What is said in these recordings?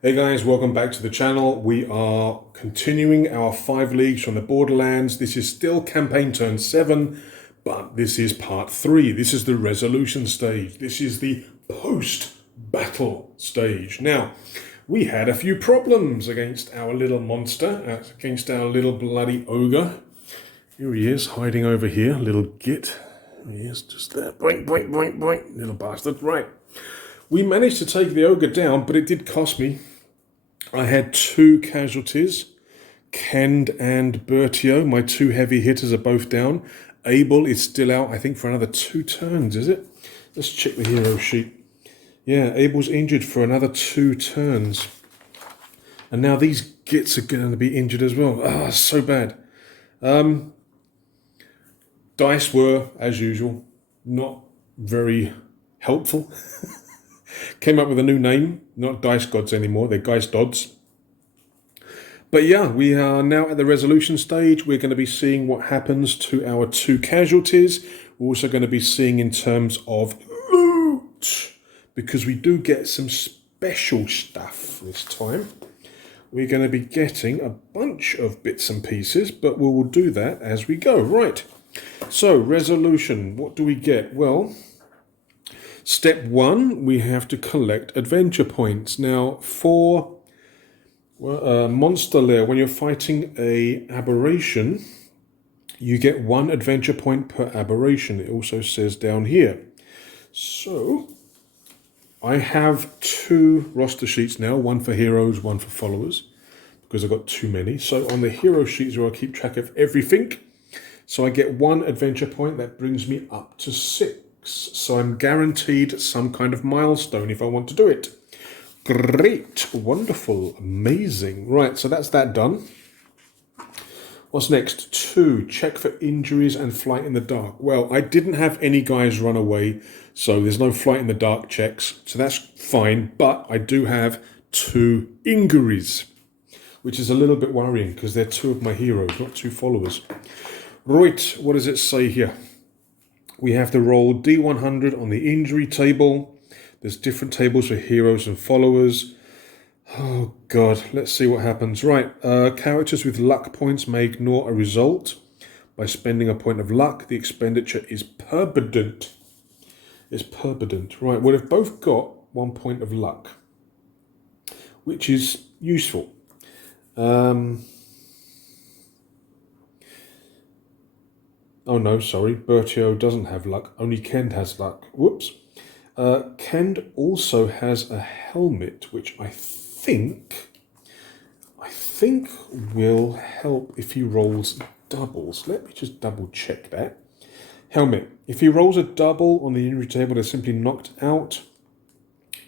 Hey guys, welcome back to the channel. We are continuing our 5 leagues from the Borderlands. This is still campaign turn 7, but this is part 3. This is the resolution stage. This is the post-battle stage. Now, we had a few problems against our little monster, against our little bloody ogre. Here he is, hiding over here, little git. He is just there. Boink, boink, boink, boink. Little bastard. Right. We managed to take the ogre down, but it did cost me. I had 2 casualties. Kend and Bertio, my 2 heavy hitters, are both down. Abel is still out, I think, for another 2 turns, is it? Let's check the hero sheet. Yeah, Abel's injured for another 2 turns. And now these gits are going to be injured as well. Ah, so bad. Dice were, as usual, not very helpful. Came up with a new name, not Dice Gods anymore, they're Geist Dods. But yeah, we are now at the resolution stage. We're going to be seeing what happens to our 2 casualties. We're also going to be seeing in terms of loot, because we do get some special stuff this time. We're going to be getting a bunch of bits and pieces, but we will do that as we go. Right, so resolution, what do we get? Well, step 1, we have to collect adventure points. Now, for monster lair, when you're fighting a aberration, you get 1 adventure point per aberration. It also says down here. So, I have 2 roster sheets now, 1 for heroes, 1 for followers, because I've got too many. So on the hero sheets where I keep track of everything, so I get 1 adventure point, that brings me up to 6. So I'm guaranteed some kind of milestone if I want to do it. Great, wonderful, amazing. Right, so that's that done. What's next? 2, check for injuries and flight in the dark. Well, I didn't have any guys run away, so there's no flight in the dark checks, so that's fine. But I do have 2 injuries, which is a little bit worrying because they're 2 of my heroes, not 2 followers. Right, what does it say here? We have to roll D100 on the injury table. There's different tables for heroes and followers. Oh God, let's see what happens. Right, characters with luck points may ignore a result by spending a point of luck. The expenditure is permanent. It's permanent. Right, well, they've both got 1 point of luck, which is useful. Oh no, sorry, Bertio doesn't have luck. Only Kend has luck. Whoops. Kend also has a helmet, which I think will help if he rolls doubles. Let me just double check that. Helmet. If he rolls a double on the injury table, they're simply knocked out.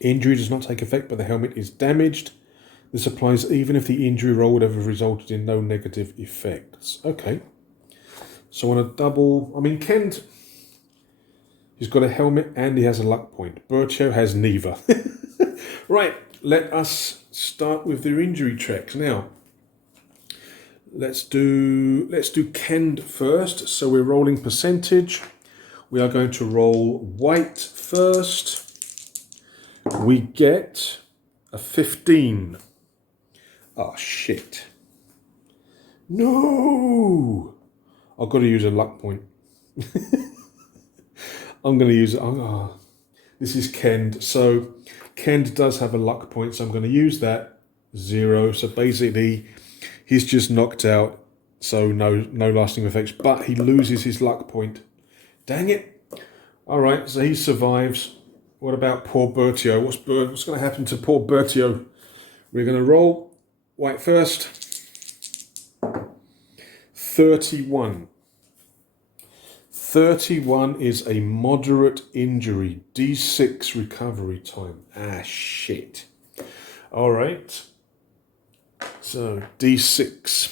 Injury does not take effect, but the helmet is damaged. This applies even if the injury roll would have resulted in no negative effects. Okay. So on a double, I mean, Kend, he's got a helmet and he has a luck point. Bertio has neither. Right, let us start with their injury checks now. Let's do Kend first. So we're rolling percentage. We are going to roll white first. We get a 15. Oh shit. No! I've got to use a luck point. I'm going to use it. Oh, this is Kend. So Kend does have a luck point, so I'm going to use that. 0. So basically, he's just knocked out. So no lasting effects. But he loses his luck point. Dang it. All right, so he survives. What about poor Bertio? What's going to happen to poor Bertio? We're going to roll white first. 31. 31 is a moderate injury. D6 recovery time. Ah, shit. All right. So, D6.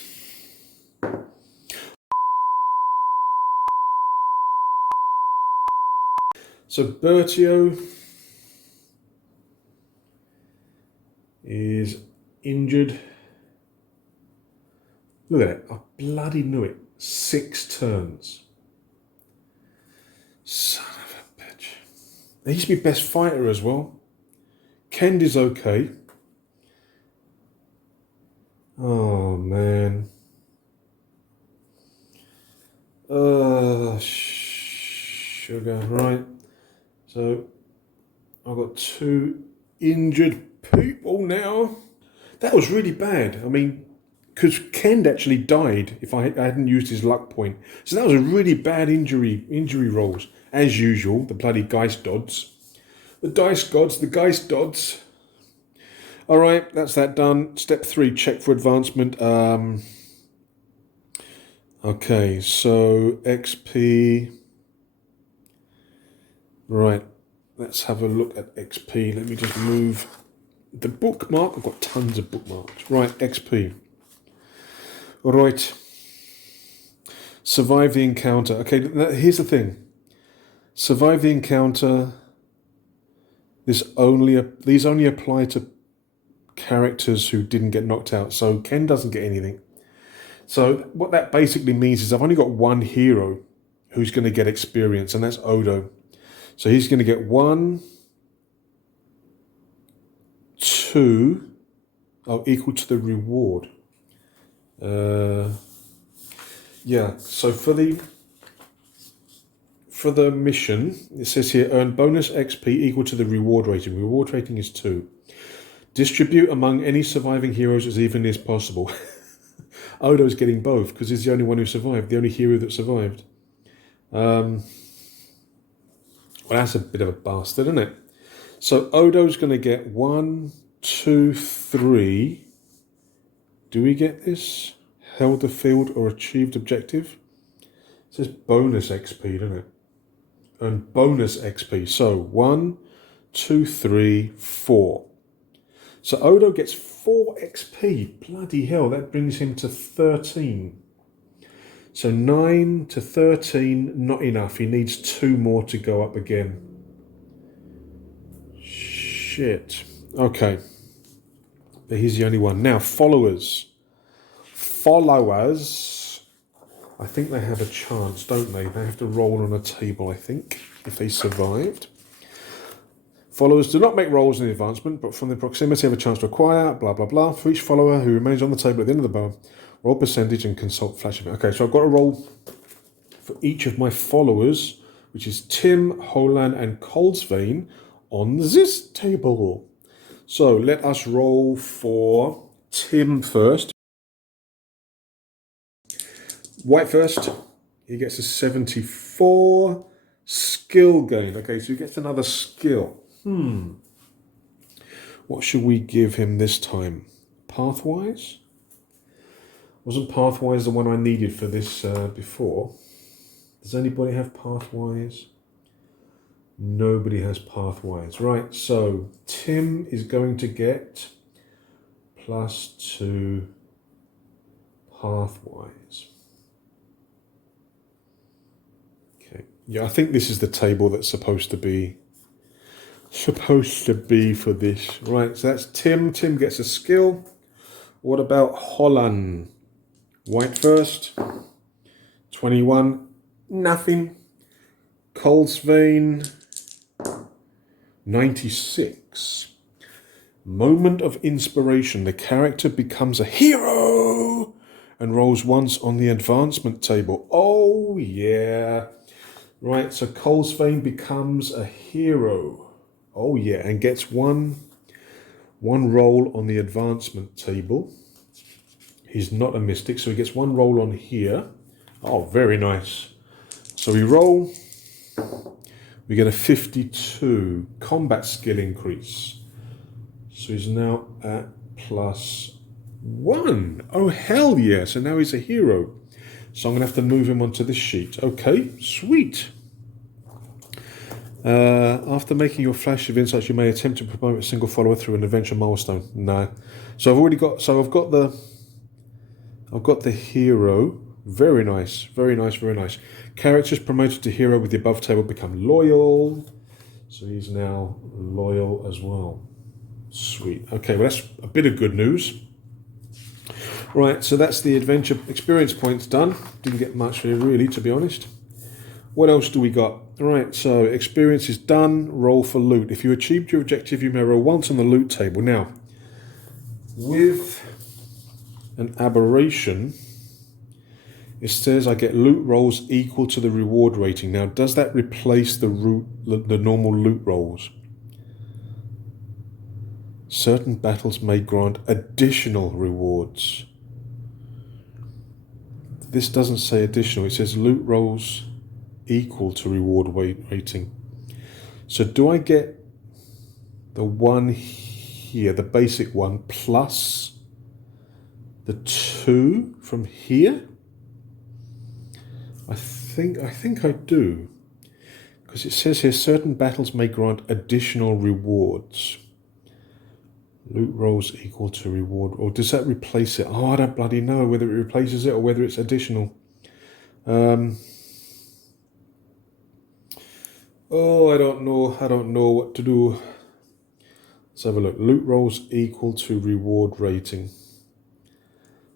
So, Bertio is injured. Look at it. I bloody knew it. 6 turns. Son of a bitch. He's my best fighter as well. Kend is okay. Oh, man. Sugar, right. So, I've got 2 injured people now. That was really bad. I mean, because Kend actually died if I hadn't used his luck point. So that was a really bad injury rolls. As usual, the bloody Geist Dodds. The Geist Dodds. All right, that's that done. Step 3, check for advancement. Okay, so XP. Right, let's have a look at XP. Let me just move the bookmark. I've got tons of bookmarks. Right, XP. All right. Survive the encounter. Okay, here's the thing. Survive the encounter. These only apply to characters who didn't get knocked out. So Ken doesn't get anything. So what that basically means is I've only got one hero who's going to get experience, and that's Odo. So he's going to get 1, 2, equal to the reward. Yeah, so for the mission, it says here, earn bonus XP equal to the reward rating. Reward rating is 2. Distribute among any surviving heroes as evenly as possible. Odo's getting both because he's the only one who survived, the only hero that survived. Well, that's a bit of a bastard, isn't it? So Odo's going to get 1, 2, 3. Do we get this? Held the field or achieved objective? It says bonus XP, doesn't it? And bonus XP. So 1, 2, 3, 4. So Odo gets 4 XP. Bloody hell, that brings him to 13. So 9 to 13, not enough. He needs 2 more to go up again. Shit. Okay. But he's the only one. Now, followers. Followers, I think they have a chance, don't they? They have to roll on a table, I think, if they survived. Followers do not make rolls in the advancement, but from the proximity have a chance to acquire, blah, blah, blah. For each follower who remains on the table at the end of the bar, roll percentage and consult flash event. Okay, so I've got to roll for each of my followers, which is Tim, Holan, and Coldsvein on this table. So let us roll for Tim first. White first. He gets a 74 skill gain. Okay, so he gets another skill. What should we give him this time? Pathwise? Wasn't Pathwise the one I needed for this before? Does anybody have Pathwise? Nobody has Pathwise. Right, so Tim is going to get +2 Pathwise. Okay. Yeah, I think this is the table that's supposed to be for this. Right, so that's Tim. Tim gets a skill. What about Holland? White first. 21. Nothing. Coldsvein. 96. Moment of inspiration. The character becomes a hero and rolls once on the advancement table. Oh, yeah. Right, so Coldsvein becomes a hero. Oh, yeah, and gets one roll on the advancement table. He's not a mystic, so he gets 1 roll on here. Oh, very nice. So we roll. We get a 52 combat skill increase. So he's now at +1. Oh, hell yeah. So now he's a hero. So I'm going to have to move him onto this sheet. Okay, sweet. After making your flash of insights, you may attempt to promote a single follower through an adventure milestone. No. So I've got the hero. Very nice, very nice, very nice. Characters promoted to hero with the above table become loyal. So he's now loyal as well. Sweet. Okay, well that's a bit of good news. Right, so that's the adventure experience points done. Didn't get much here really, to be honest. What else do we got? Right, so experience is done. Roll for loot. If you achieved your objective, you may roll once on the loot table. Now, with an aberration, it says I get loot rolls equal to the reward rating. Now, does that replace the normal loot rolls? Certain battles may grant additional rewards. This doesn't say additional. It says loot rolls equal to reward rating. So do I get the one here, the basic one, plus the 2 from here? I think I do, because it says here certain battles may grant additional rewards. Loot rolls equal to reward, or does that replace it? Oh, I don't bloody know whether it replaces it or whether it's additional. Oh, I don't know what to do. Let's have a look. Loot rolls equal to reward rating.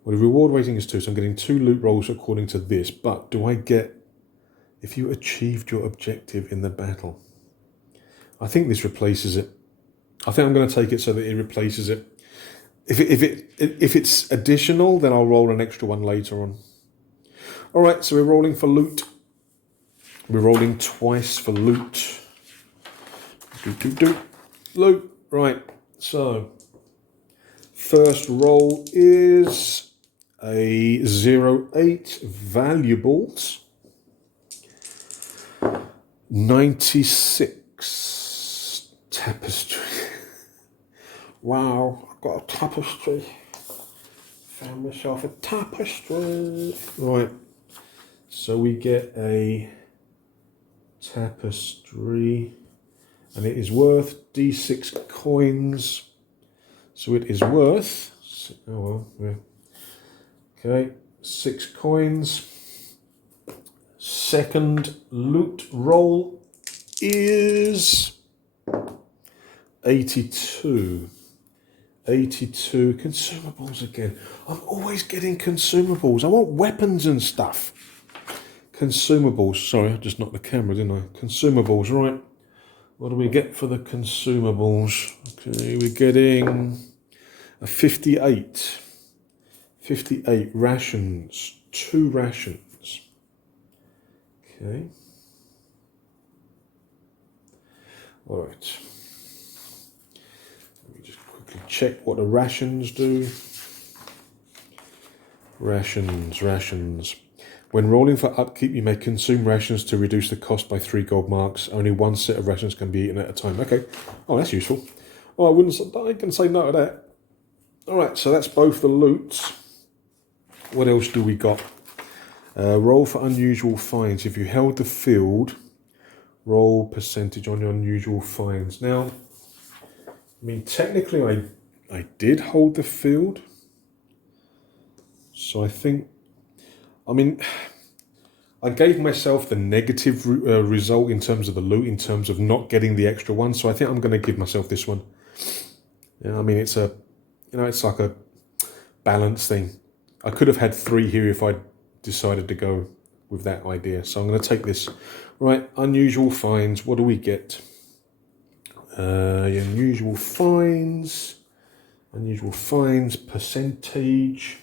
Well, the reward rating is 2, so I'm getting 2 loot rolls according to this. But do I get, if you achieved your objective in the battle? I think this replaces it. I think I'm going to take it so that it replaces it. If it's additional, then I'll roll an extra one later on. All right, so we're rolling for loot. We're rolling twice for loot. Loot. Right, so first roll is a 08 valuables. 96 tapestry. Wow, I've got a tapestry. Found myself a tapestry. Right, so we get a tapestry, and it is worth D6 coins. So it is worth, oh well, yeah. Okay, 6 coins. Second loot roll is 82. 82 consumables again. I'm always getting consumables. I want weapons and stuff. Consumables. Sorry, I just knocked the camera, didn't I? Consumables, right. What do we get for the consumables? Okay, we're getting a 58. 58 rations. 2 rations. Okay. All right. Let me just quickly check what the rations do. Rations. When rolling for upkeep, you may consume rations to reduce the cost by 3 gold marks. Only 1 set of rations can be eaten at a time. Okay. Oh, that's useful. Oh, I can say no to that. All right, so that's both the loots. What else do we got? Roll for unusual finds. If you held the field, roll percentage on your unusual finds. Now, I mean, technically I did hold the field. So I think, I mean, I gave myself the negative result in terms of the loot, in terms of not getting the extra one. So I think I'm going to give myself this one. Yeah, I mean, it's a, it's like a balance thing. I could have had 3 here if I decided to go with that idea. So I'm going to take this. Right, unusual finds. What do we get? Unusual finds percentage.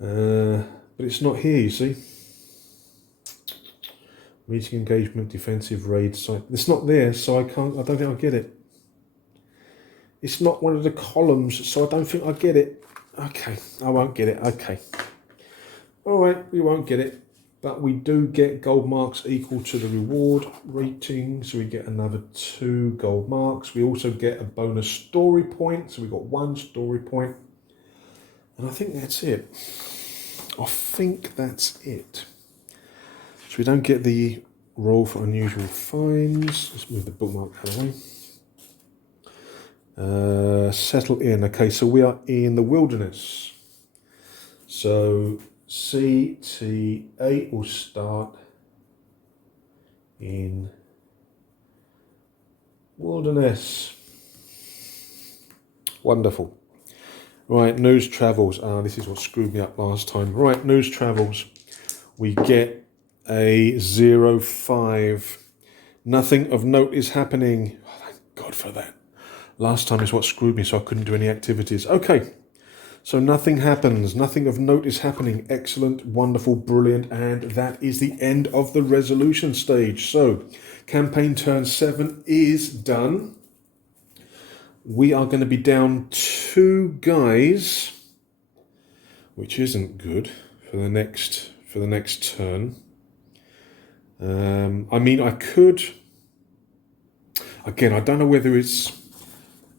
But it's not here, you see. Meeting engagement, defensive raid site. It's not there, so I don't think I'll get it. It's not one of the columns, so I don't think I'll get it. Okay, I won't get it. Okay. All right, we won't get it. But we do get gold marks equal to the reward rating. So we get another 2 gold marks. We also get a bonus story point. So we got 1 story point. And I think that's it. So we don't get the roll for unusual finds. Let's move the bookmark out of the way. Settle in. Okay, so we are in the wilderness. So CT8 will start in wilderness. Wonderful. Right, news travels. This is what screwed me up last time. Right, news travels. We get a 05. Nothing of note is happening. Oh, thank God for that. Last time is what screwed me, so I couldn't do any activities. Okay, So nothing happens, nothing of note is happening. Excellent, wonderful, brilliant, and that is the end of the resolution stage. So campaign turn 7 is done. We are going to be down 2 guys, which isn't good for the next turn. I mean, I could. Again, I don't know whether it's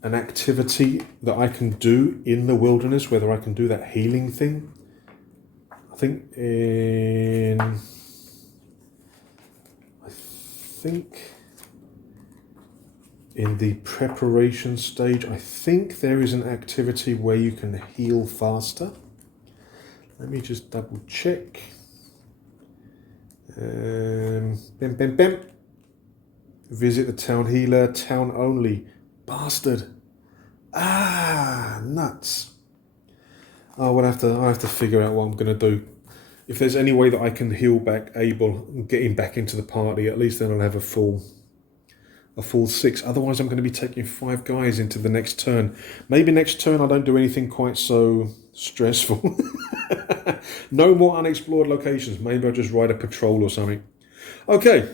an activity that I can do in the wilderness, whether I can do that healing thing. I think in the preparation stage, I think there is an activity where you can heal faster. Let me just double check. Bim, bim, bim. Visit the town healer, town only. Bastard. Ah, nuts. I'll have to figure out what I'm going to do. If there's any way that I can heal back Abel and get him back into the party, at least then I'll have a full 6. Otherwise, I'm going to be taking 5 guys into the next turn. Maybe next turn I don't do anything quite so stressful. No more unexplored locations. Maybe I'll just ride a patrol or something. Okay.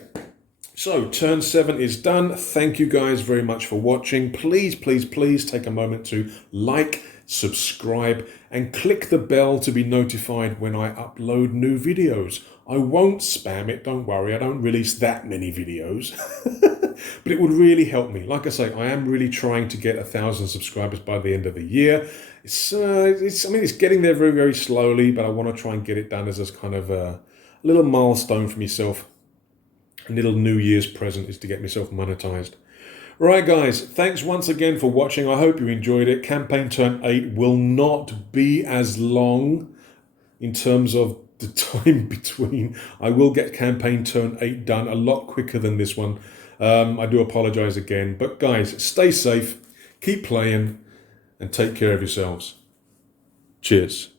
So, turn 7 is done. Thank you guys very much for watching. Please, please, please take a moment to like, subscribe, and click the bell to be notified when I upload new videos. I won't spam it, don't worry. I don't release that many videos. But it would really help me. Like I say, I am really trying to get 1,000 subscribers by the end of the year. It's getting there very, very slowly, but I want to try and get it done as a kind of a little milestone for myself. A little New Year's present is to get myself monetized. Right, guys, thanks once again for watching. I hope you enjoyed it. Campaign turn 8 will not be as long in terms of the time between. I will get campaign turn 8 done a lot quicker than this one. I do apologize again. But guys, stay safe, keep playing, and take care of yourselves. Cheers.